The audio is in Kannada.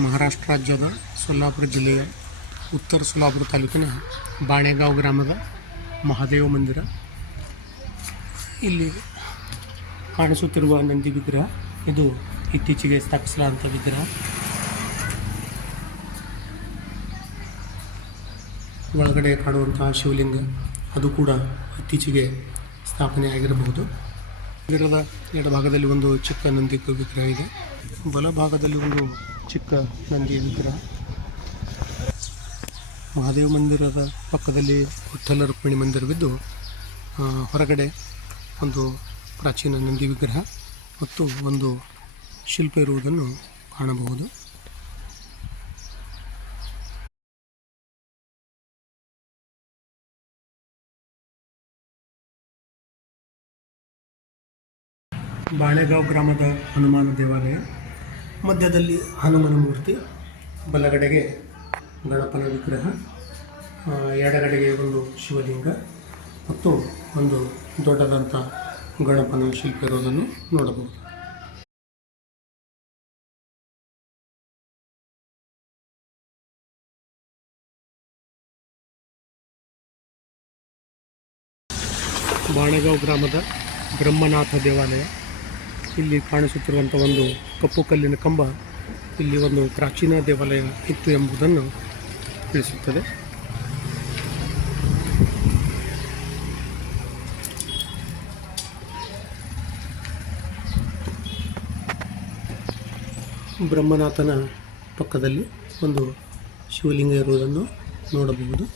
ಮಹಾರಾಷ್ಟ್ರ ರಾಜ್ಯದ ಸೊಲ್ಲಾಪುರ ಜಿಲ್ಲೆಯ ಉತ್ತರ ಸೊಲ್ಲಾಪುರ ತಾಲೂಕಿನ ಬಾಣೆಗಾಂವ್ ಗ್ರಾಮದ ಮಹಾದೇವ ಮಂದಿರ. ಇಲ್ಲಿ ಕಾಣಿಸುತ್ತಿರುವ ನಂದಿ ವಿಗ್ರಹ ಇದು ಇತ್ತೀಚೆಗೆ ಸ್ಥಾಪಿಸಲಾದಂಥ ವಿಗ್ರಹ. ಒಳಗಡೆ ಕಾಣುವಂತಹ ಶಿವಲಿಂಗ ಅದು ಕೂಡ ಇತ್ತೀಚೆಗೆ ಸ್ಥಾಪನೆ ಆಗಿರಬಹುದು. ಮಂದಿರದ ಎಡಭಾಗದಲ್ಲಿ ಒಂದು ಚಿಕ್ಕ ನಂದಿ ವಿಗ್ರಹ ಇದೆ, ಬಲಭಾಗದಲ್ಲಿ ಒಂದು ಚಿಕ್ಕ ನಂದಿಯ ವಿಗ್ರಹ. ಮಹಾದೇವ ಮಂದಿರದ ಪಕ್ಕದಲ್ಲಿ ವಿಠ್ಠಲ ರುಕ್ಮಿಣಿ ಮಂದಿರವಿದ್ದು, ಹೊರಗಡೆ ಒಂದು ಪ್ರಾಚೀನ ನಂದಿ ವಿಗ್ರಹ ಮತ್ತು ಒಂದು ಶಿಲ್ಪ ಇರುವುದನ್ನು ಕಾಣಬಹುದು. ಬಾಣೆಗಾಂವ್ ಗ್ರಾಮದ ಹನುಮಾನ ದೇವಾಲಯ. ಮಧ್ಯದಲ್ಲಿ ಹನುಮನ ಮೂರ್ತಿ, ಬಲಗಡೆಗೆ ಗಣಪನ ವಿಗ್ರಹ, ಎಡಗಡೆಗೆ ಒಂದು ಶಿವಲಿಂಗ ಮತ್ತು ಒಂದು ದೊಡ್ಡದಂಥ ಗಣಪನ ಶಿಲ್ಪ ಇರೋದನ್ನು ನೋಡಬಹುದು. ಬಾಣೆಗಾಂವ್ ಗ್ರಾಮದ ಬ್ರಹ್ಮನಾಥ ದೇವಾಲಯ. ಇಲ್ಲಿ ಕಾಣಿಸುತ್ತಿರುವಂಥ ಒಂದು ಕಪ್ಪು ಕಲ್ಲಿನ ಕಂಬ ಇಲ್ಲಿ ಒಂದು ಪ್ರಾಚೀನ ದೇವಾಲಯ ಇತ್ತು ಎಂಬುದನ್ನು ತಿಳಿಸುತ್ತದೆ. ಬ್ರಹ್ಮನಾಥನ ಪಕ್ಕದಲ್ಲಿ ಒಂದು ಶಿವಲಿಂಗ ಇರುವುದನ್ನು ನೋಡಬಹುದು.